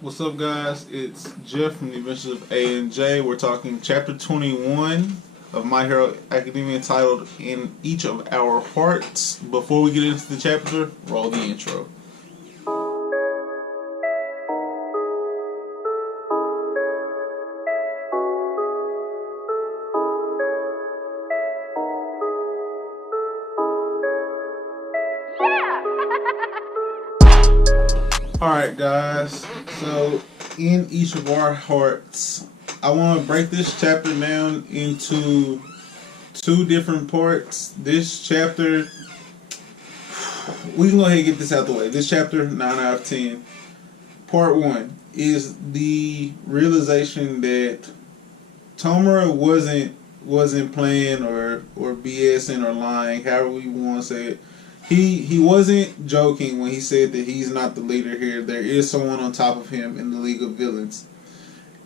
What's up, guys? It's Jeff from the Adventures of A and J. We're talking chapter 21 of My Hero Academia, entitled "In Each of Our Hearts." Before we get into the chapter, roll the intro. Alright, guys. So, in each of our hearts, I want to break this chapter down into two different parts. This chapter, we can go ahead and get this out the way. This chapter, 9 out of 10. Part 1 is the realization that Tomura wasn't playing or BSing or lying, however we want to say it. He wasn't joking when he said that he's not the leader here. There is someone on top of him in the League of Villains.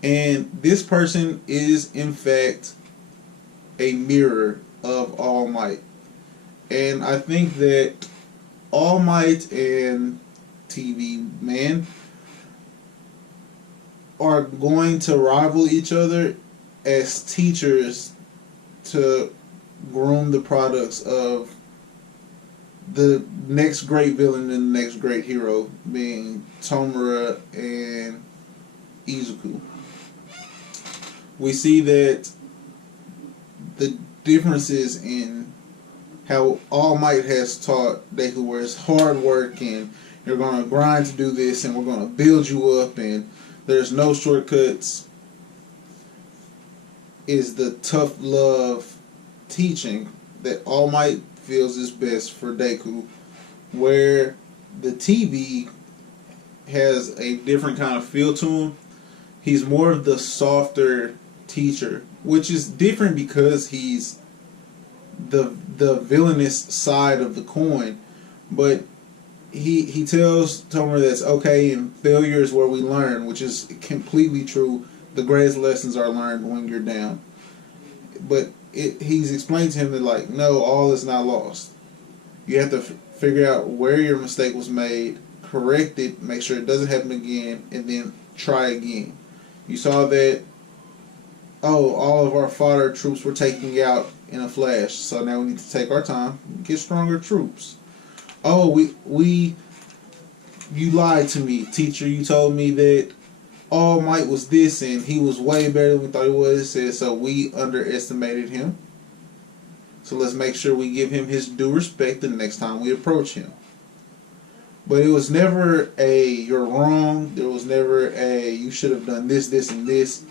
And this person is, in fact, a mirror of All Might. And I think that All Might and TV Man are going to rival each other as teachers to groom the products of the next great villain and the next great hero, being Tomura and Izuku. We see that the differences in how All Might has taught Deku, where it's hard work and you're going to grind to do this and we're going to build you up and there's no shortcuts, is the tough love teaching that All Might feels is best for Deku, where the TV has a different kind of feel to him. He's more of the softer teacher, which is different because he's the villainous side of the coin. But he tells Tomura that's okay and failure is where we learn, which is completely true. The greatest lessons are learned when you're down. But he's explained to him that, like, no, all is not lost. You have to figure out where your mistake was made, correct it, make sure it doesn't happen again, and then try again. You saw that, all of our fodder troops were taken out in a flash, so now we need to take our time and get stronger troops. You lied to me, teacher. You told me that All Might was this and he was way better than we thought he was, so we underestimated him. So let's make sure we give him his due respect the next time we approach him. But it was never a you're wrong. There was never a you should have done this, this, and this.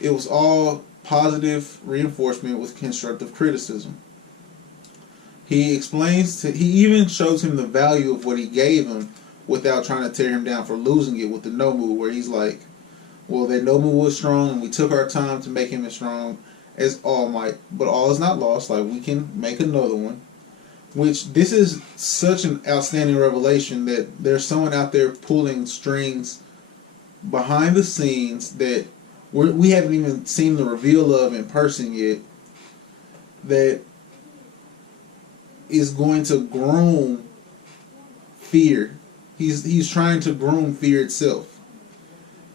It was all positive reinforcement with constructive criticism. He even shows him the value of what he gave him without trying to tear him down for losing it with the Nomu, where he's like, well, that Nomu was strong and we took our time to make him as strong as All Might, but all is not lost. Like, we can make another one. Which, this is such an outstanding revelation that there's someone out there pulling strings behind the scenes that we haven't even seen the reveal of in person yet, that is going to groom fear. He's trying to groom fear itself,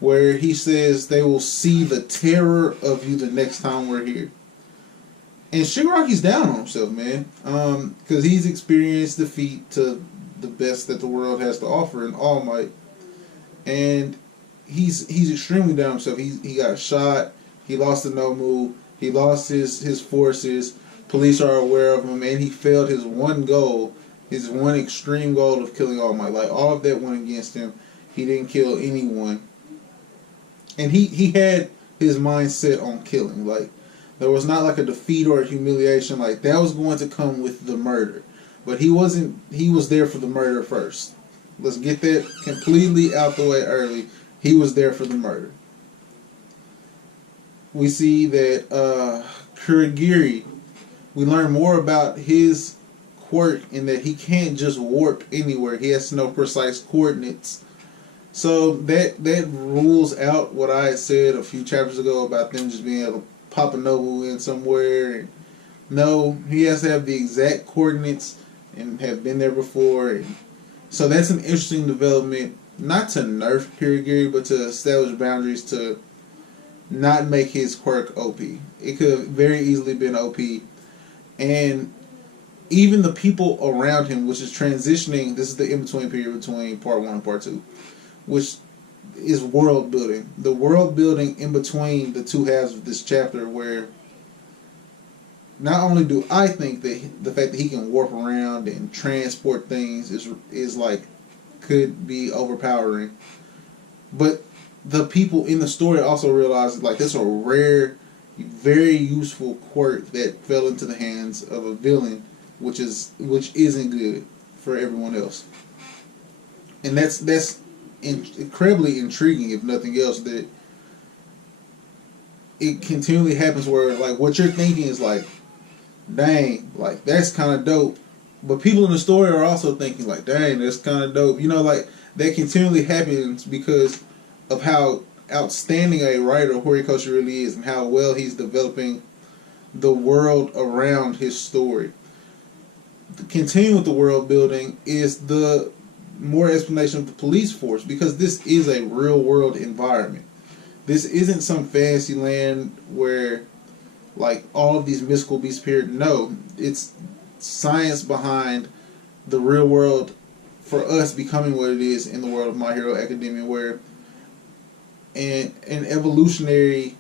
where he says they will see the terror of you the next time we're here. And Shigaraki's down on himself, man, because he's experienced defeat to the best that the world has to offer in All Might, and he's extremely down on himself. He got shot. He lost the Nomu. He lost his forces. Police are aware of him, and he failed his one goal, his one extreme goal of killing All Might. Like, all of that went against him. He didn't kill anyone. And he had his mind set on killing. Like, there was not like a defeat or a humiliation. Like, that was going to come with the murder. But he wasn't, he was there for the murder first. Let's get that completely out the way early. He was there for the murder. We see that Kurogiri, we learn more about his quirk in that he can't just warp anywhere. He has to know precise coordinates. So that rules out what I had said a few chapters ago about them just being able to pop a Nobu in somewhere. No, he has to have the exact coordinates and have been there before. And so that's an interesting development not to nerf Kirigiri, but to establish boundaries to not make his quirk OP. It could have very easily been OP. And even the people around him, which is transitioning, this is the in-between period between part 1 and part 2, which is world building. The world building in between the two halves of this chapter, where not only do I think that the fact that he can warp around and transport things is like could be overpowering, but the people in the story also realize like that's a rare, very useful quirk that fell into the hands of a villain, which isn't good for everyone else, and that's incredibly intriguing. If nothing else, that it continually happens where like what you're thinking is like, dang, like that's kind of dope, but people in the story are also thinking like, dang, that's kind of dope. You know, like that continually happens because of how outstanding a writer Horikoshi really is and how well he's developing the world around his story. Continuing with the world building is the more explanation of the police force, because this is a real world environment. This isn't some fantasy land where like all of these mystical beasts appeared. No, it's science behind the real world for us becoming what it is in the world of My Hero Academia, where an evolutionary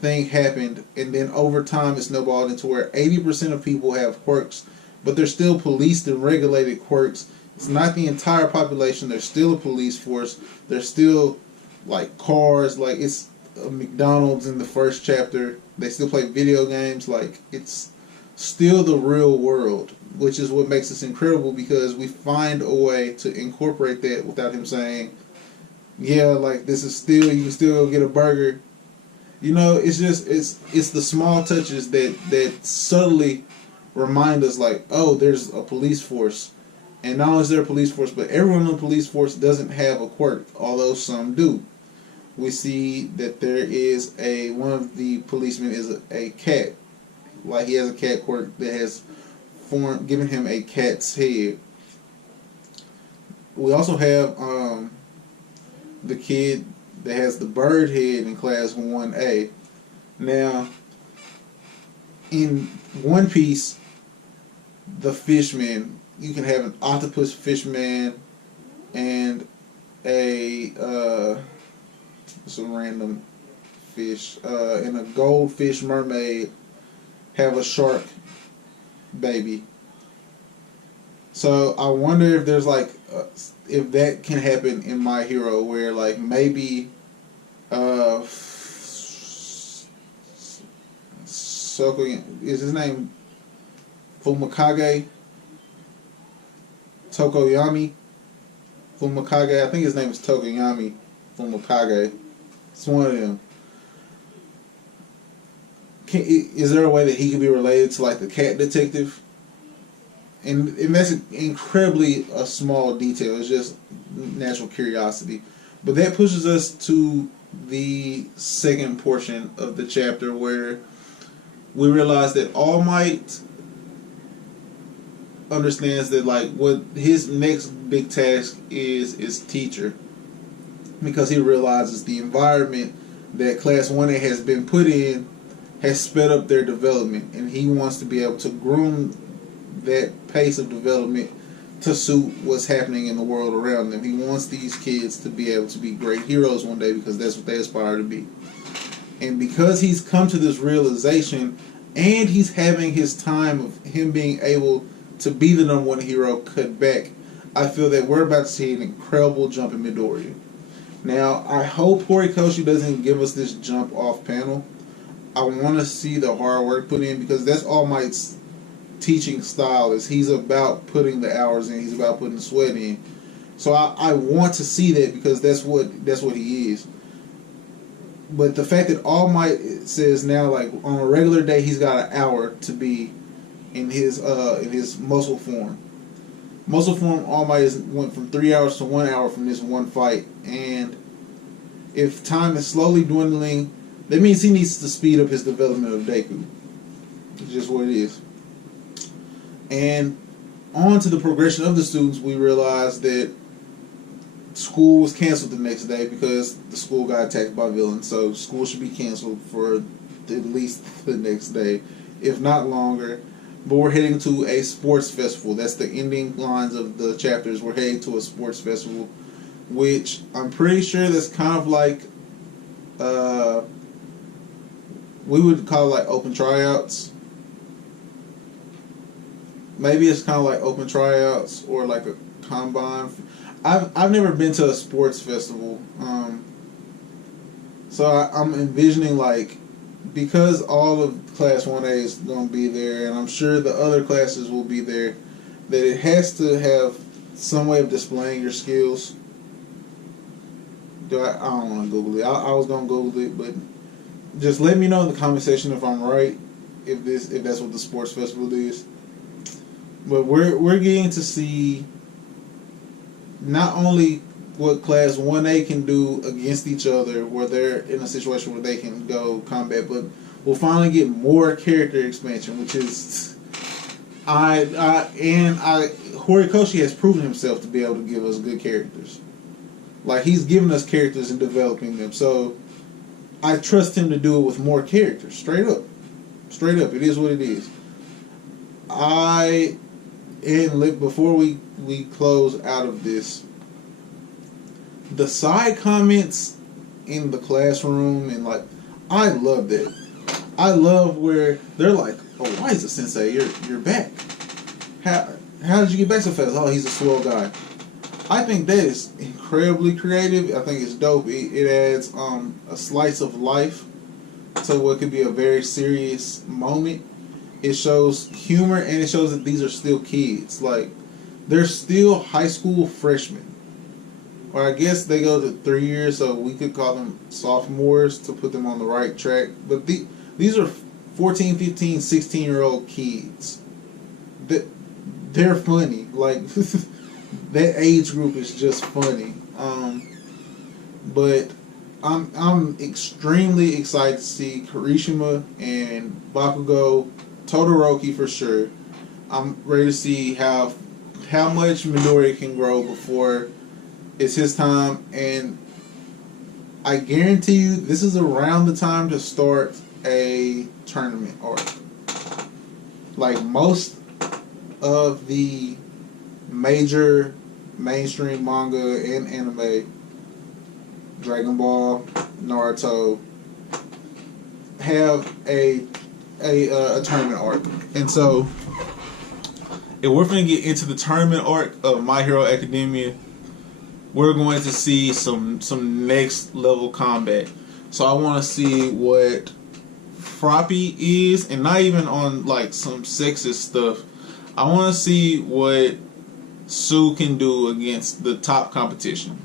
thing happened, and then over time it snowballed into where 80% of people have quirks, but they're still policed and regulated quirks. It's not the entire population. There's still a police force. There's still like cars. Like it's a McDonald's in the first chapter. They still play video games. Like it's still the real world, which is what makes this incredible, because we find a way to incorporate that without him saying, yeah, like this is still, you can still go get a burger. You know, it's just, it's the small touches that subtly remind us like, oh, there's a police force. And not only is there a police force, but everyone in the police force doesn't have a quirk, although some do. We see that there is one of the policemen is a cat. Like he has a cat quirk that has given him a cat's head. We also have the kid that has the bird head in class 1A. Now, in One Piece, the fishman, you can have an octopus fishman and some random fish, and a goldfish mermaid have a shark baby. So I wonder if there's like if that can happen in My Hero, where like maybe is his name Fumakage Tokoyami Fumakage. I think his name is Tokoyami Fumakage. It's one of them. Is there a way that he could be related to like the cat detective? And that's incredibly a small detail. It's just natural curiosity. But that pushes us to the second portion of the chapter, where we realize that All Might understands that like what his next big task is teacher, because he realizes the environment that Class 1A has been put in has sped up their development, and he wants to be able to groom that pace of development to suit what's happening in the world around them. He wants these kids to be able to be great heroes one day, because that's what they aspire to be. And because he's come to this realization, and he's having his time of him being able to be the #1 hero cut back, I feel that we're about to see an incredible jump in Midoriya. Now, I hope Horikoshi doesn't give us this jump off panel. I want to see the hard work put in, because that's All Might's teaching style. Is he's about putting the hours in, he's about putting the sweat in. So I want to see that, because that's what he is. But the fact that All Might says now, like on a regular day, he's got an hour to be in his muscle form. Muscle form, All Might went from 3 hours to 1 hour from this one fight, and if time is slowly dwindling, that means he needs to speed up his development of Deku. It's just what it is. And on to the progression of the students, we realize that school was canceled the next day because the school got attacked by villains. So school should be canceled for at least the next day, if not longer. But we're heading to a sports festival. That's the ending lines of the chapters. We're heading to a sports festival, which I'm pretty sure that's kind of like, we would call it like open tryouts. Maybe it's kind of like open tryouts or like a combine. I've never been to a sports festival, so I'm envisioning like, because all of Class 1A is going to be there, and I'm sure the other classes will be there, that it has to have some way of displaying your skills. I don't want to Google it. I was going to Google it, but just let me know in the comment section if I'm right, if that's what the sports festival is. But we're getting to see not only what Class 1A can do against each other, where they're in a situation where they can go combat, but we'll finally get more character expansion, which is Horikoshi has proven himself to be able to give us good characters. Like, he's giving us characters and developing them, so I trust him to do it with more characters. Straight up, it is what it is. Before we close out of this, the side comments in the classroom, and like, I love that. I love where they're like, "Oh, why is it, Sensei? You're back. How did you get back so fast? Oh, he's a swell guy." I think that is incredibly creative. I think it's dope. It adds a slice of life to what could be a very serious moment. It shows humor, and it shows that these are still kids. Like, they're still high school freshmen. Or I guess they go to 3 years, so we could call them sophomores to put them on the right track. But these are 14, 15, 16-year-old kids. They're funny. Like, that age group is just funny. But I'm extremely excited to see Kirishima and Bakugo, Todoroki for sure. I'm ready to see how much Midori can grow before it's his time, and I guarantee you this is around the time to start a tournament arc. Like, most of the major mainstream manga and anime, Dragon Ball, Naruto, have a tournament arc. And so, if we're going to get into the tournament arc of My Hero Academia, we're going to see some next level combat. So I want to see what Froppy is, and not even on like some sexist stuff. I want to see what Sue can do against the top competition.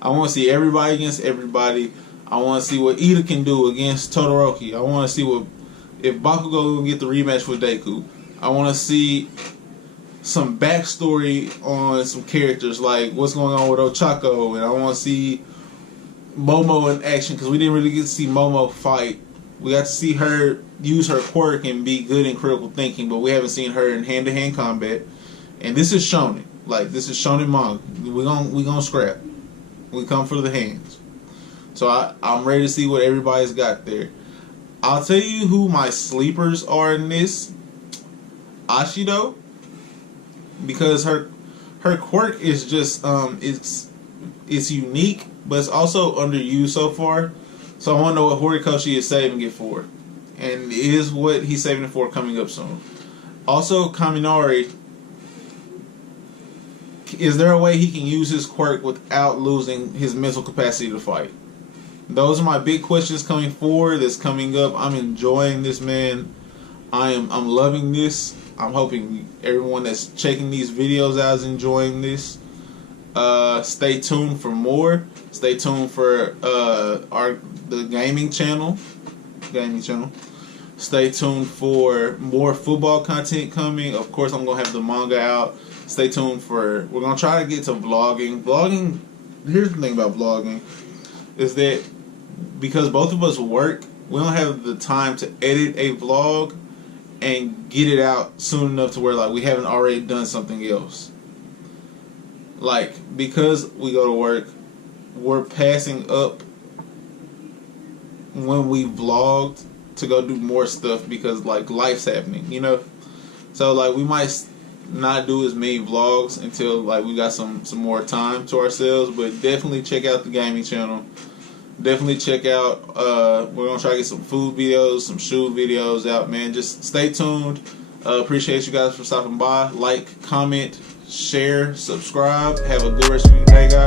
I want to see everybody against everybody. I want to see what Ida can do against Todoroki. I want to see if Bakugo will get the rematch with Deku. I want to see some backstory on some characters, like what's going on with Ochako, and I want to see Momo in action, because we didn't really get to see Momo fight. We got to see her use her quirk and be good in critical thinking, but we haven't seen her in hand-to-hand combat. And this is shonen. Like, this is shonen manga. We gonna scrap. We come for the hands. So I'm ready to see what everybody's got there. I'll tell you who my sleepers are in this. Ashido. Because her quirk is just it's unique, but it's also underused so far. So I want to know what Horikoshi is saving it for, and is what he's saving it for coming up soon. Also, Kaminari, is there a way he can use his quirk without losing his mental capacity to fight? Those are my big questions coming forward. That's coming up. I'm enjoying this, man. I'm loving this. I'm hoping everyone that's checking these videos out is enjoying this. Stay tuned for more. Stay tuned for the gaming channel. Stay tuned for more football content coming. Of course, I'm gonna have the manga out. Stay tuned for. We're gonna try to get to vlogging. Vlogging. Here's the thing about vlogging, is that because both of us work, we don't have the time to edit a vlog and get it out soon enough to where like we haven't already done something else. like, because we go to work, we're passing up when we vlogged to go do more stuff because like life's happening, you know. So like we might not do as many vlogs until like we got some more time to ourselves. But definitely check out the gaming channel. Definitely check out. We're gonna try to get some food videos, some shoe videos out, man. Just stay tuned. Appreciate you guys for stopping by. Like, comment, share, subscribe. Have a good rest of your day, guys.